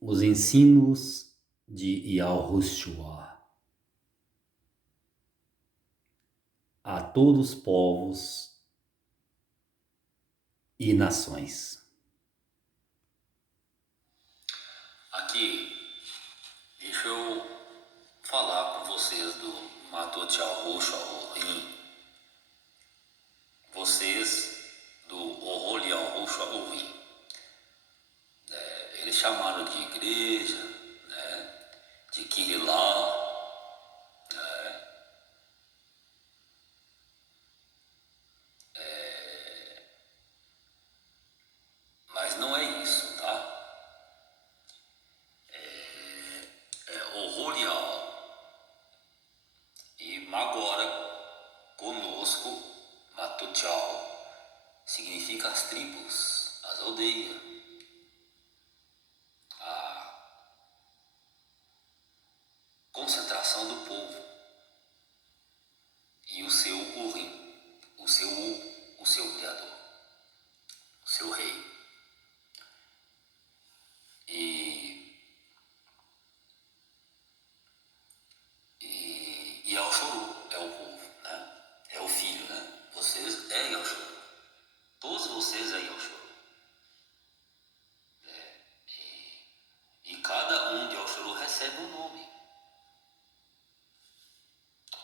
os ensinos de Yahushua a todos os povos e nações. Aqui, deixa eu falar com vocês do Matot Yahushua Orim. Vocês do Ohol Yahushua Orim. Eles chamaram de igreja, né, de Kihilá, mas não é isso, tá? Ohol Yah. E agora, conosco, Matutial significa as tribos, as aldeias, a concentração do povo e o seu Urim, o seu Criador, o seu Rei. E Yahshua é o povo, né? É o filho, né? Vocês é Yahshua. Todos vocês é Yahshua. E cada um de Yahshua recebe um nome.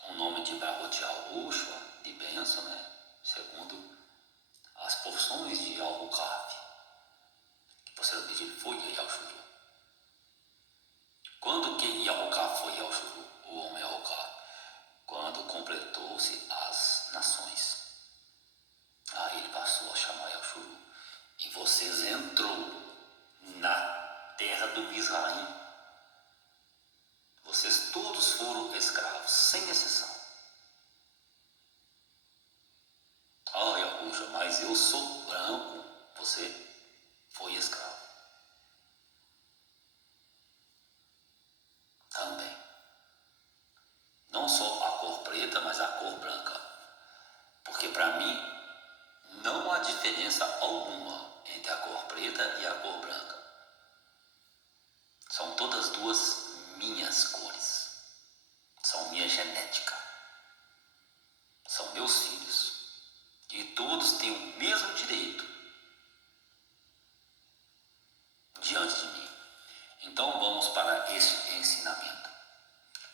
Um nome de Brahot Yahushua, de bênção, né? Segundo as porções de Yahukaf. Que você pediu foi de Yahshua. Quando que Yahukaf foi Yahshua? O homem Yahukaf? Quando completou-se as nações. Aí ele passou a chamar Yahshua. E vocês entrou na terra do Mizraim. Vocês todos foram escravos, sem exceção. Ah, Yahushua, mas eu sou branco. Você foi escravo. Também. Não só a cor preta, mas a cor branca. Porque para mim não há diferença alguma entre a cor preta e a cor branca. São todas duas minhas cores. São minha genética. São meus filhos. E todos têm o mesmo direito diante de mim. Então vamos para esse ensinamento,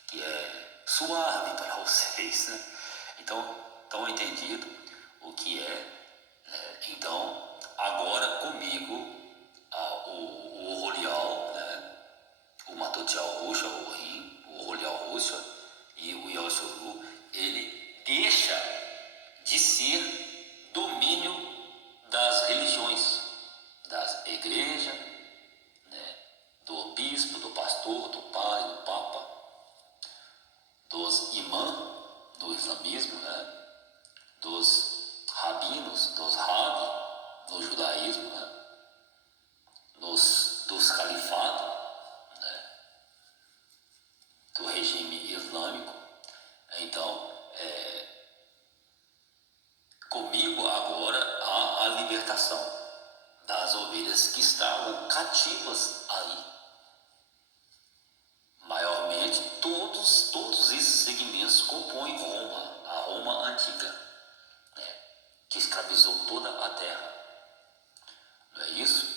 que é suave para vocês, né? Então, estão entendido o que é, né? Então, agora comigo, o Rolial, né? O Matotial Roxa, o Rim, o Rolial Roxa e o Yoshuru, ele deixa de ser domínio das religiões, das igrejas, né? Do bispo, do pastor, do pai, do papa, dos imãs do islamismo, né? Dos rabinos, dos rabi no judaísmo, né? Dos califados, né? Do regime islâmico. Então, comigo agora há a libertação das ovelhas que estavam cativas aí. Maiormente, todos esses segmentos compõem Roma, a Roma antiga, né? Que escravizou toda a terra. Não é isso?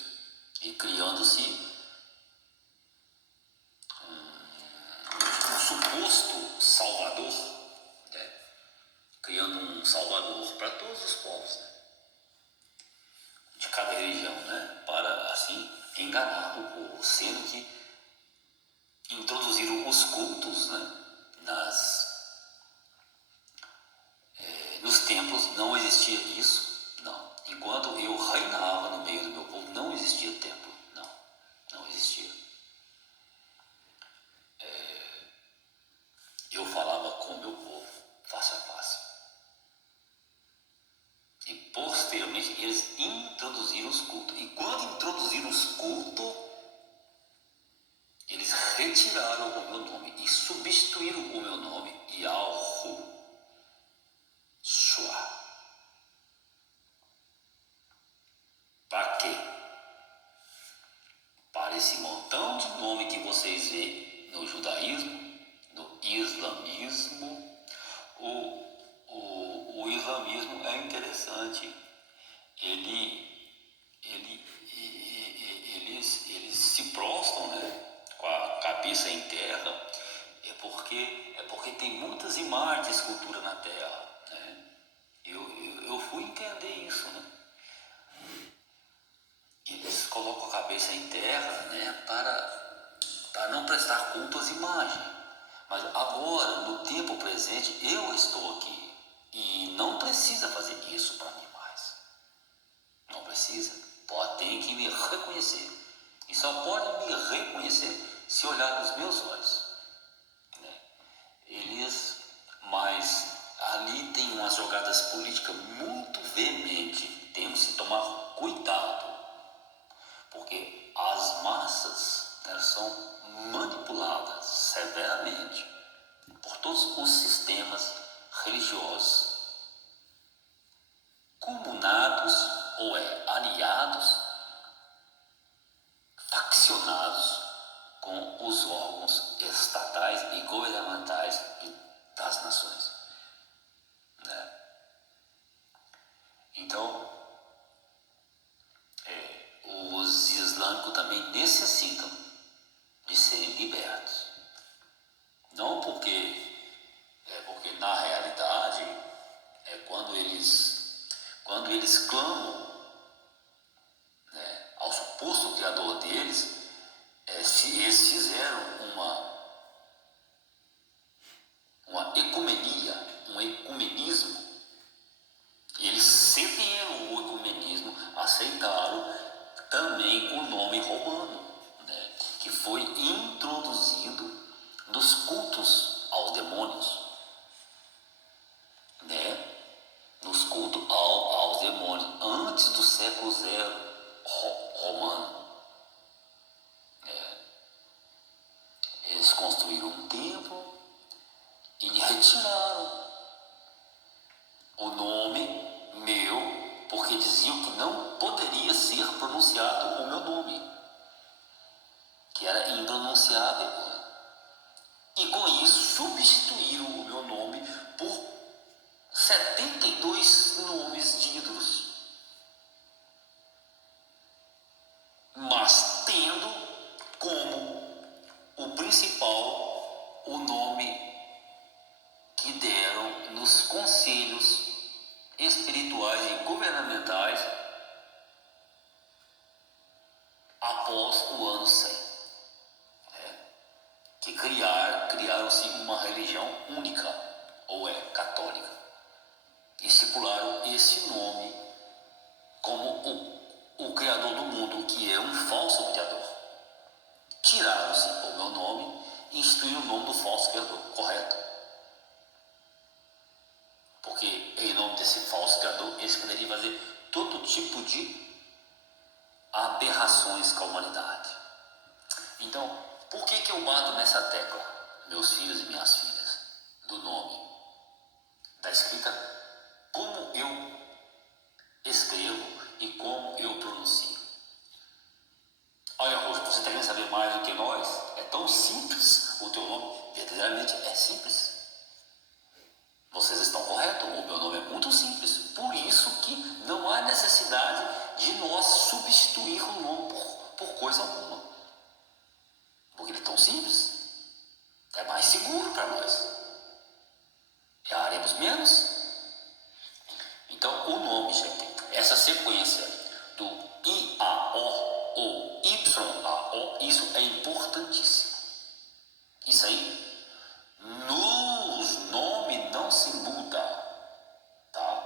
E criando-se um suposto salvador, né? Criando um salvador para todos os povos, né? De cada religião, né? Para assim enganar o povo, sendo que introduziram os cultos, né? Nos templos não existia isso, não. Enquanto eu reinava no meio do meu povo, não existia templo, não existia. Eu falava com o meu povo, face a face. E posteriormente eles introduziram os cultos. E quando introduziram os cultos, eles retiraram o meu nome e substituíram o meu nome Yahushua. Para quê? Para para esse montão de nome que vocês veem no judaísmo, no islamismo, o islamismo é interessante. Eles se prostram, né, com a cabeça em terra, porque tem muitas imagens de escultura na terra, né? Eu fui entender isso, né? Eles colocam a cabeça em terra, né, para não prestar culto às imagens. Mas agora, no tempo presente, eu estou aqui e não precisa fazer isso para mim mais. Não precisa. Tem que me reconhecer. E só pode me reconhecer se olhar nos meus olhos, né? Mas ali tem umas jogadas políticas muito veementes. Temos que tomar cuidado, porque as massas, elas são manipuladas severamente por todos os sistemas religiosos, comunados ou aliados, faccionados com os órgãos estatais e governamentais das nações, né? Então, os islâmicos também necessitam de serem libertos. Não porque na realidade quando eles clamam, né, ao suposto criador deles, se eles fizeram uma ecumenia, um ecumenismo, eles sentem o ecumenismo, aceitaram também o nome romano, né, que foi introduzido nos cultos aos demônios, né, nos cultos aos demônios, antes do século zero romano. Eles construíram um templo e retiraram o nome meu, porque diziam que não poderia ser pronunciado o meu nome, que era impronunciável. E com isso substituíram o meu nome por 72 nomes de ídolos, mas tendo como o principal o nome que deram nos conselhos espirituais e governamentais após o ano 100, que criaram-se uma religião única, ou católica, e estipularam esse nome como o criador do mundo, que é um falso criador. Tiraram-se o meu nome e instituíram o nome do falso criador, correto? Porque em nome desse falso criador eles poderiam fazer todo tipo de aberrações com a humanidade. Então, por que eu bato nessa tecla, meus filhos e minhas filhas, do nome, da escrita, como eu escrevo e como eu pronuncio? Olha, Roxo, você está querendo saber mais do que nós? É tão simples o teu nome, verdadeiramente é simples. Vocês estão corretos, o meu nome é muito simples, por isso que não há necessidade de nós substituir o nome por coisa alguma. Porque ele é tão simples, é mais seguro para nós. Erraremos menos. Então, o nome, gente, essa sequência do I-A-O ou Y-A-O, isso é importantíssimo. Isso aí, nos nomes não se muda, tá?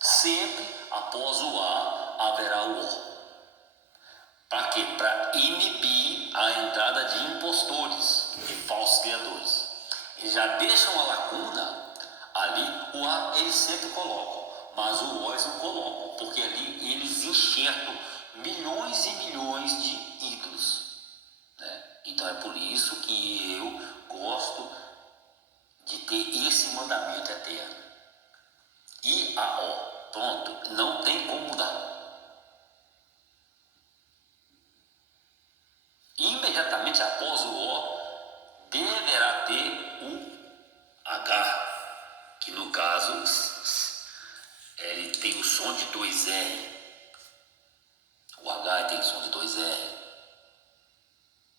Sempre após o A haverá o O. Para quê? Para inibir a entrada de impostores, de falsos criadores. Eles já deixam a lacuna ali, o A eles sempre colocam, mas o O eles não colocam, porque ali eles enxertam milhões e milhões de ídolos, né? Então é por isso que eu gosto de ter esse mandamento eterno. I-A-O, pronto, não tem como mudar. dois R. O H tem som de dois R.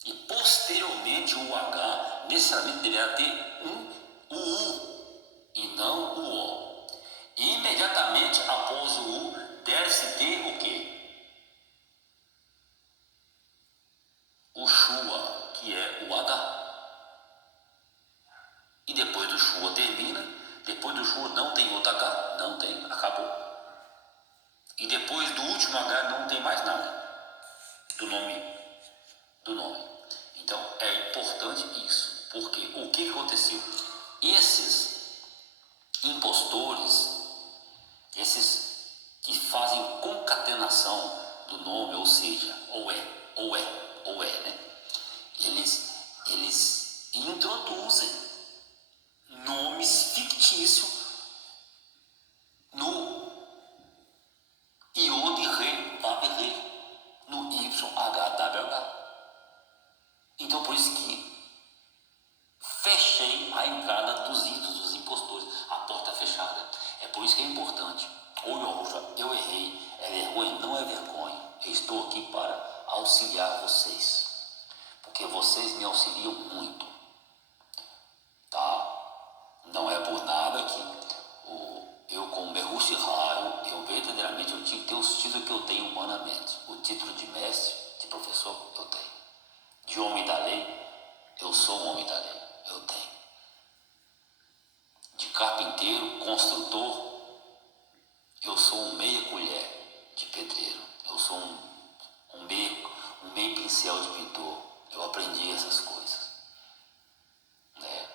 E posteriormente o H necessariamente deverá ter o U e não o O. E imediatamente após o U deve-se ter o quê? O Shua, que é o H. E depois do Shua termina, depois do Shua não tem outro H, não tem, acabou. E depois do último H não tem mais nada do nome. Então é importante isso, porque o que aconteceu? Esses impostores, esses que fazem concatenação do nome, ou seja, ou é, né? Eles introduzem nomes fictícios no Iod Re, Vav Re, no YHWH. Então por isso que fechei a entrada dos ídolos, dos impostores, a porta fechada. É por isso que é importante. Eu errei, é vergonha? Não é vergonha. Eu estou aqui para auxiliar vocês, porque vocês me auxiliam muito, tá? Não é por nada que eu, como Berushi Raio, eu verdadeiramente eu tinha que ter os títulos que eu tenho humanamente. O título de mestre, de professor, eu tenho. De homem da lei, eu sou um homem da lei, eu tenho. De carpinteiro, construtor, eu sou um meia colher de pedreiro. Eu sou um meio pincel de pintor. Eu aprendi essas coisas, né?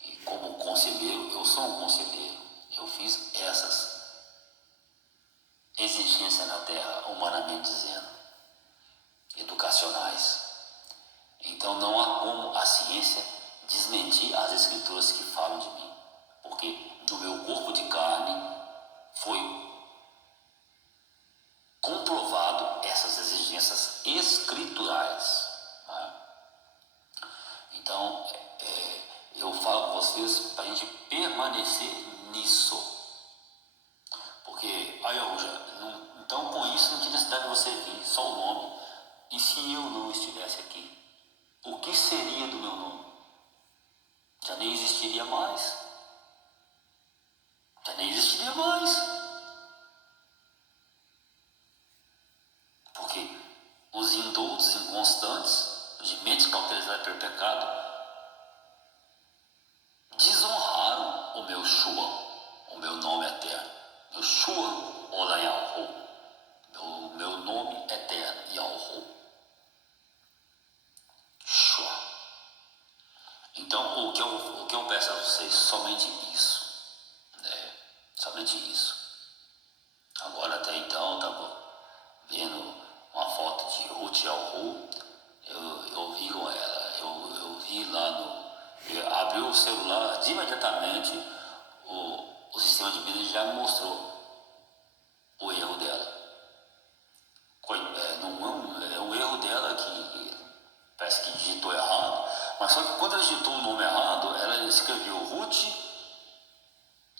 E como conselheiro, eu sou um conselheiro. Eu fiz essas exigências na terra, humanamente dizendo, educacionais. Então não há como a ciência desmentir as escrituras que falam de mim, porque no meu corpo de carne foi comprovado essas exigências escriturais, né? Então eu falo com vocês para a gente permanecer nisso, porque aí eu já então com isso não tinha necessidade de você vir, só o nome. E se eu não estivesse aqui, o que seria do meu nome? Já nem existiria mais. Já nem existiria mais. Porque os indultos inconstantes, de mente cauterizada pelo pecado, desonraram o meu Shua, o meu nome eterno. Meu Shua Olayalho, meu nome eterno, Yalho. Shua. Então, o que eu peço a vocês, somente isso, né? Somente isso. Agora, até então, eu estava vendo uma foto de Ruth Alhu, eu vi com ela, eu vi lá abriu o celular, de imediatamente o sistema de mídia já me mostrou o erro dela. Não é um erro dela que parece que digitou errado, mas só que quando ela digitou o nome errado, ela escreveu Ruth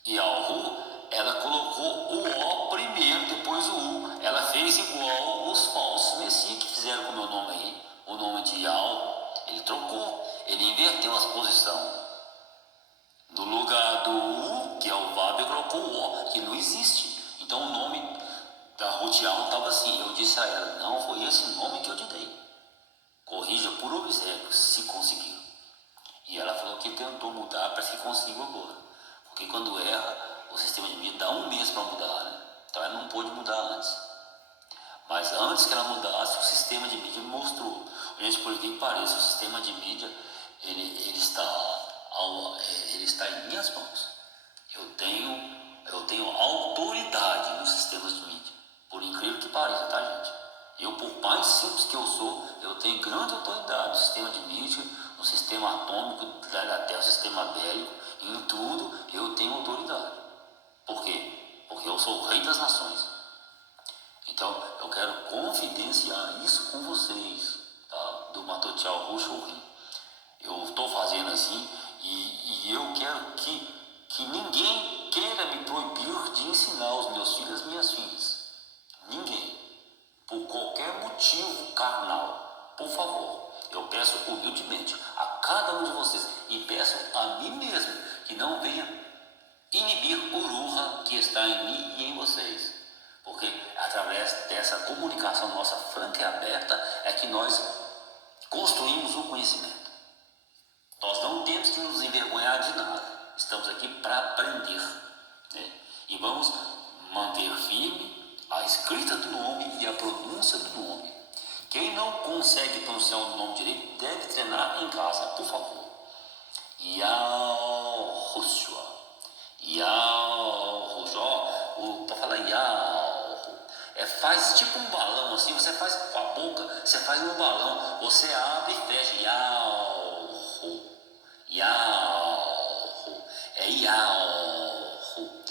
e Alhu, ela colocou o O primeiro, depois o U. Ela fez igual os falsos messias que fizeram com o meu nome aí, o nome de Alhu. Ele trocou, ele inverteu as posições. No lugar do U, que é o Vav, ele colocou o O, que não existe. Então o nome da Ruth Alhu estava assim. Eu disse a ela, não foi esse nome que eu te dei. Corrija por obséquio, se conseguir. E ela falou que tentou mudar, parece que conseguiu agora. Porque quando erra, o sistema de mídia dá um mês para mudar, né? Então ela não pôde mudar antes. Mas antes que ela mudasse, o sistema de mídia mostrou. Gente, por que pareça, o sistema de mídia ele está em minhas mãos. Eu tenho autoridade nos sistemas de mídia. Por incrível que pareça, tá, gente? Eu, por mais simples que eu sou, eu tenho grande autoridade no sistema de mídia, no sistema atômico da Terra, no sistema bélico, em tudo eu tenho autoridade. Por quê? Porque eu sou o rei das nações. Então eu quero confidenciar isso com vocês, tá? Do Matotial Roxo. Eu estou fazendo assim e eu quero que ninguém queira me proibir de ensinar os meus filhos e as minhas filhas. Ninguém. Por qualquer motivo carnal. Por favor, eu peço humildemente a cada um de vocês e peço a mim mesmo que não venha inibir o Ruha que está em mim e em vocês. Porque através dessa comunicação nossa franca e aberta é que nós construímos o conhecimento. Nós não temos que nos envergonhar de nada. Estamos aqui para aprender, né? E vamos manter firme a escrita do nome e a pronúncia do nome. Quem não consegue pronunciar o nome direito deve treinar em casa, por favor. Yahushua. Yahushua. Para falar Yahu, faz tipo um balão assim, você faz com a boca, você faz um balão, você abre e fecha. Yahu. Yahu. É Yahu.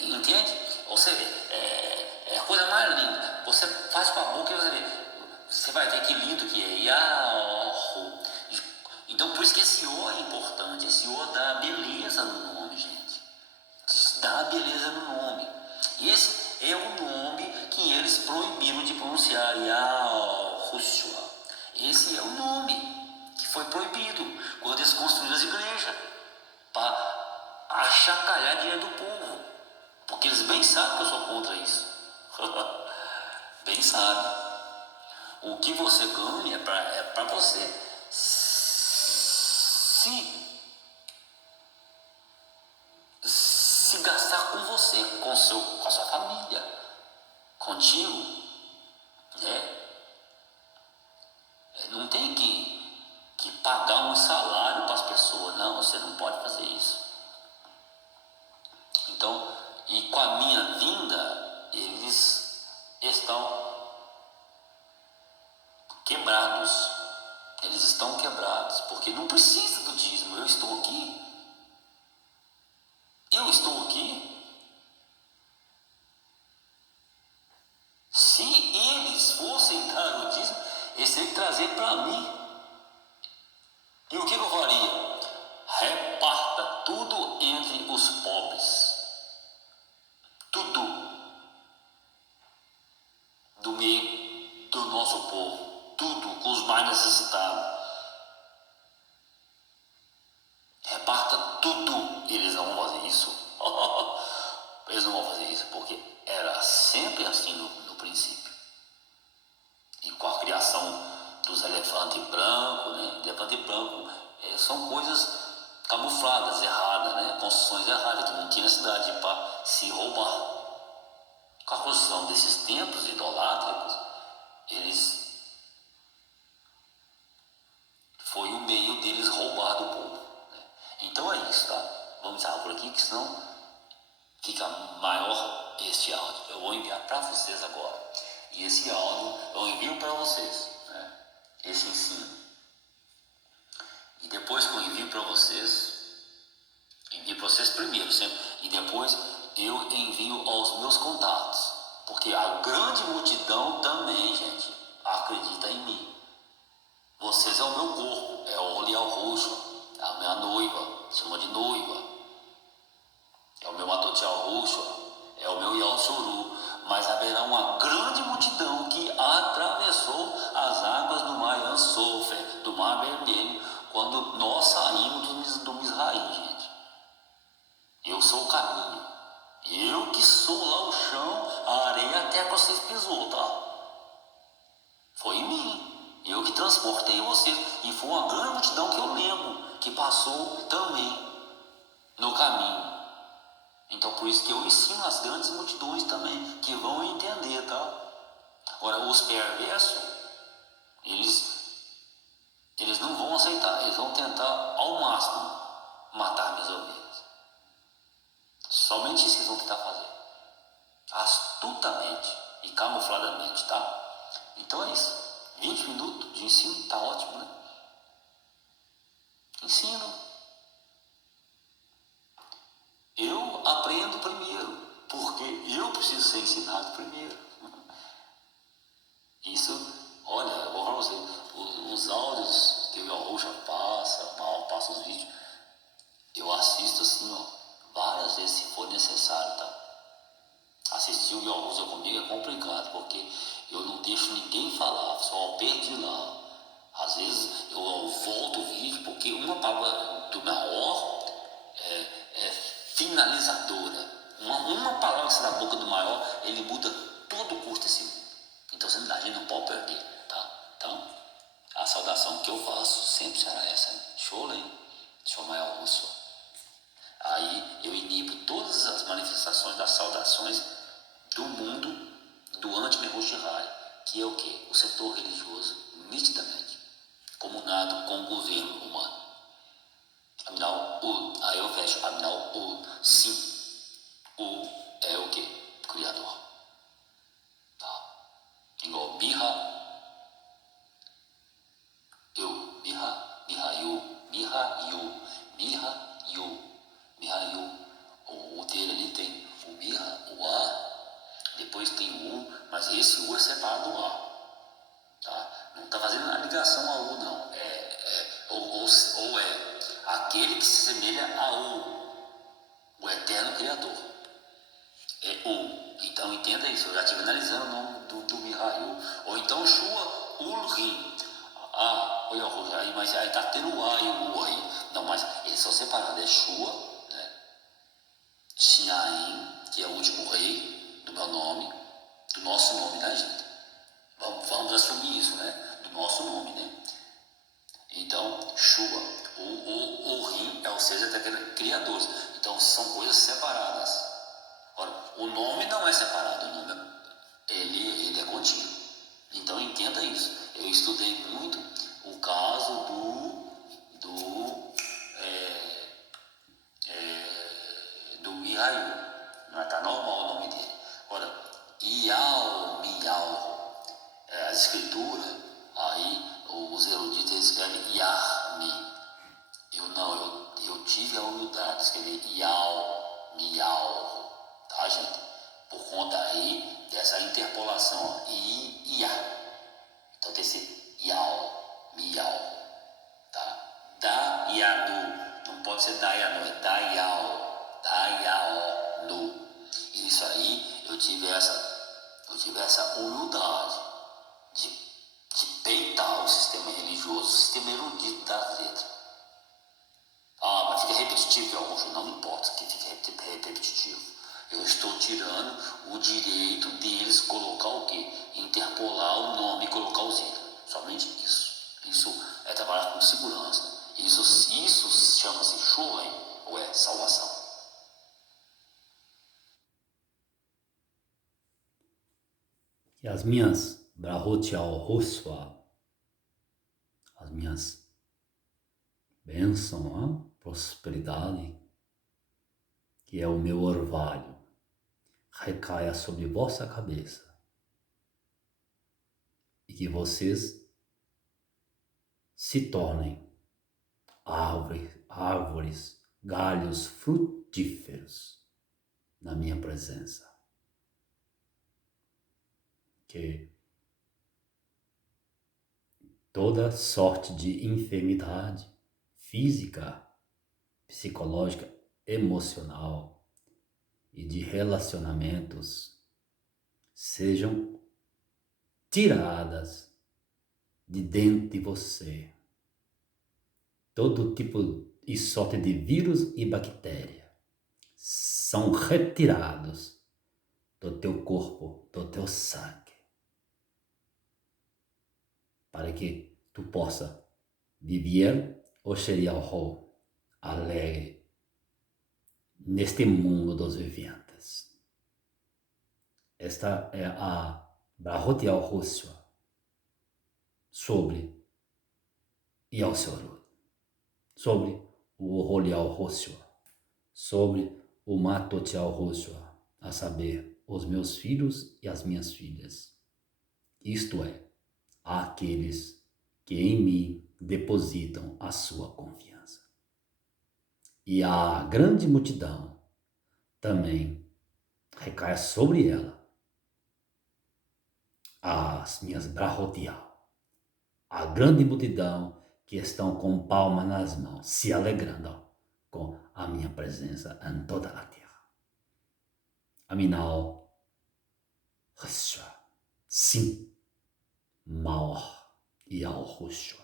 Entende? Você vê, é a coisa mais linda. Você faz com a boca e você vai ver que lindo que é. Yahu. Então por isso que esse O é importante. Esse O dá beleza no nome, gente. Dá beleza no nome. E esse é o nome que eles proibiram de pronunciar. Yahushua. Esse é o nome que foi proibido quando eles construíram as igrejas para achacalhar dinheiro do povo. Porque eles bem sabem que eu sou contra isso. Bem sabem. O que você ganha é para você se gastar com você, com a sua família, contigo, né? Não tem que pagar um salário para as pessoas. Não, você não pode fazer isso. Então, e com a minha vinda, eles estão quebrados. Eles estão quebrados, porque não precisa do dízimo. Eu estou aqui. Eu estou aqui. Se eles fossem dar o dízimo, eles teriam que trazer para mim. E o que eu faria? Reparta tudo entre os pobres. Tudo. Do meio do nosso povo. Tudo com os mais necessitados. Reparta tudo. Eles não vão fazer isso. Eles não vão fazer isso porque era sempre assim no princípio. E com a criação dos elefantes brancos, né? Elefante branco são coisas camufladas, erradas, né? Construções erradas que não tinha necessidade para se roubar. Com a construção desses templos idolátricos, foi o meio deles roubar do povo, né? Então é isso, tá? Vamos encerrar por aqui, que senão fica maior este áudio. Eu vou enviar para vocês agora. E esse áudio eu envio para vocês, né? Esse ensino. E depois que eu envio para vocês primeiro, sempre. E depois eu envio aos meus contatos. Porque a grande multidão também, gente, acredita em mim. Vocês é o meu corpo, é o Olial Roxo, é a minha noiva, chama de noiva. É o meu Matotial Roxo, é o meu Yal Suru. Mas haverá uma grande multidão que atravessou as águas do Mar Yansofer, do Mar Vermelho, quando nós saímos do Mizraim, gente. Eu sou o caminho. Eu que sou lá o chão, a areia, a terra que vocês pisou, tá? Foi em mim. Eu que transportei vocês. E foi uma grande multidão que eu lembro, que passou também no caminho. Então por isso que eu ensino as grandes multidões também, que vão entender, tá? Agora, os perversos, eles não vão aceitar, eles vão tentar ao máximo matar minhas ovelhas. Somente isso que eles vão tentar fazer. Astutamente e camufladamente, tá? Então é isso. 20 minutos de ensino, tá ótimo, né? Ensino. Eu aprendo primeiro, porque eu preciso ser ensinado primeiro. Isso, olha, eu vou falar pra você, os áudios que o Roxa passa os vídeos, eu assisto assim, ó, várias vezes se for necessário, tá? assistir o Yahuza comigo é complicado, porque eu não deixo ninguém falar, só perdi lá. Às vezes eu volto o vídeo, porque uma palavra do maior é finalizadora. Uma palavra que sai da boca do maior, ele muda todo o curso desse mundo. Então a gente não pode perder, tá? Então, a saudação que eu faço sempre será essa, né? Sholem, Shomayal Russo. Aí eu inibo todas as manifestações das saudações do mundo do anti-Mehoshihai, que é o quê? O setor religioso, nitidamente, comunado com o governo humano. Aminal Ul, aí eu fecho, Aminal Ul, sim, Ul é o quê? O Criador. Tá? Igual Miha, eu, Miha, o dele ali tem o Miha, o A, depois tem o U, mas esse U é separado do A. Tá? Não está fazendo a ligação a U, não. Ou é aquele que se assemelha a U, o eterno Criador. É U. Então entenda isso, eu já estive analisando o nome do Mihail. Ou então Shua Ulrim. Mas aí está tendo o A e o U aí. Não, mas eles são separados. É Shua, né? Shinhaim, que é o último rei do meu nome, do nosso nome, né, gente? Vamos assumir isso, né? Do nosso nome, né? Então, Shua, o Rim é o seja daqueles criadores. Então, são coisas separadas. Ora, o nome não é separado, o nome ele é contínuo. Então, entenda isso. Eu estudei muito o caso do Mihail. Não está normal o nome dele. Ora, Miau, as escrituras, aí os eruditos escrevem Yarmi. Eu tive a humildade de escrever Miau, tá, gente? Por conta aí dessa interpolação, ó, Ia. Então tem esse Miau, tá? Da Yanu, não pode ser da Yanu, é da Yao, Nu. Isso aí eu tive essa humildade de peitar o sistema religioso, o sistema erudito das letras. Ah, mas fica repetitivo, Augusto. Não importa que fique repetitivo. Eu estou tirando o direito deles colocar o quê? Interpolar o nome e colocar os itens. Somente isso. Isso é trabalhar com segurança. Isso chama-se Shulen, ou é salvação. E as minhas Brahot al Hoswa, as minhas bênçãos, prosperidade, que é o meu orvalho, recaia sobre vossa cabeça e que vocês se tornem árvores, galhos frutíferos na minha presença. Que toda sorte de enfermidade física, psicológica, emocional e de relacionamentos sejam tiradas de dentro de você. Todo tipo e sorte de vírus e bactéria são retirados do teu corpo, do teu sangue, para que tu possa viver o Sherial alegre neste mundo dos viventes. Esta é a Brahot Yahushua sobre Yalsorut, sobre o Ohol Yahushua, sobre o Matot Yahushua, a saber, os meus filhos e as minhas filhas. Isto é, aqueles que em mim depositam a sua confiança. E a grande multidão também recai sobre ela as minhas Brahotial, a grande multidão que estão com palmas nas mãos, se alegrando com a minha presença em toda a terra. Aminal, Khashwa. Sim, maior e ao Roshua.